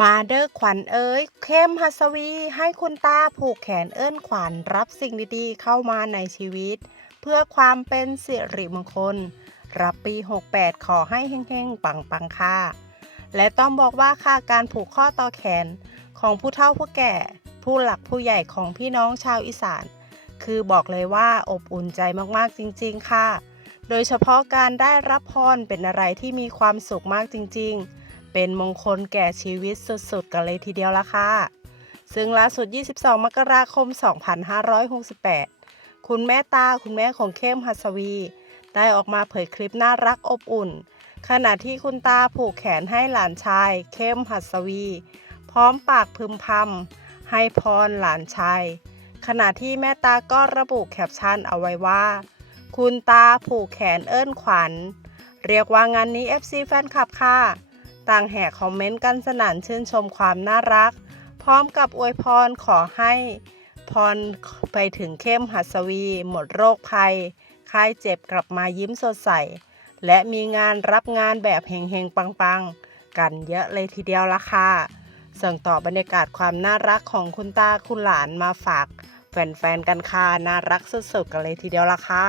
มาเดอร์ขวัญเอ้ยเข้มหัสวี ให้คุณตาผูกแขนเอิ้นขวัญรับสิ่งดีๆ เข้ามาในชีวิต เพื่อความเป็นสิริมงคล รับปี 68 ขอให้เฮงๆ ปังๆค่ะ และต้องบอกว่าค่าการผูกข้อต่อแขนของผู้เฒ่าผู้แก่ ผู้หลักผู้ใหญ่ของพี่น้องชาวอีสาน คือบอกเลยว่าอบอุ่นใจมากๆจริง ๆ ค่ะ โดยเฉพาะการได้รับพรเป็นอะไรที่มีความสุขมากจริง ๆ เป็นมงคลแก่ชีวิตสุดๆ กันเลยทีเดียวละค่ะ ซึ่งล่าสุด 22 มกราคม 2568 คุณแม่ตาคุณแม่ของเข้มหัสวี ได้ออกมาเผยคลิปน่ารักอบอุ่น ขณะที่คุณตาผูกแขนให้หลานชาย เข้มหัสวี พร้อมปากพึมพำให้พรหลานชาย ขณะที่แม่ตาก็ระบุแคปชั่นเอาไว้ว่า คุณตาผูกแขนเอิ้นขวัญ เรียกว่างานนี้ FC แฟนคลับค่ะ ต่างแห่คอมเมนต์กันสนั่นชื่นชมความน่ารัก พร้อมกับอวยพรขอให้พรไปถึงเข้มหัสวี หมดโรคภัยคลายเจ็บกลับมายิ้มสดใส และมีงานรับงานแบบเฮงๆ ปังๆ กันเยอะเลยทีเดียวละค่ะส่งต่อบรรยากาศความน่ารักของคุณตาคุณหลานมาฝาก แฟนๆ กันค่ะน่ารักสุดๆ กันเลยทีเดียวละค่ะ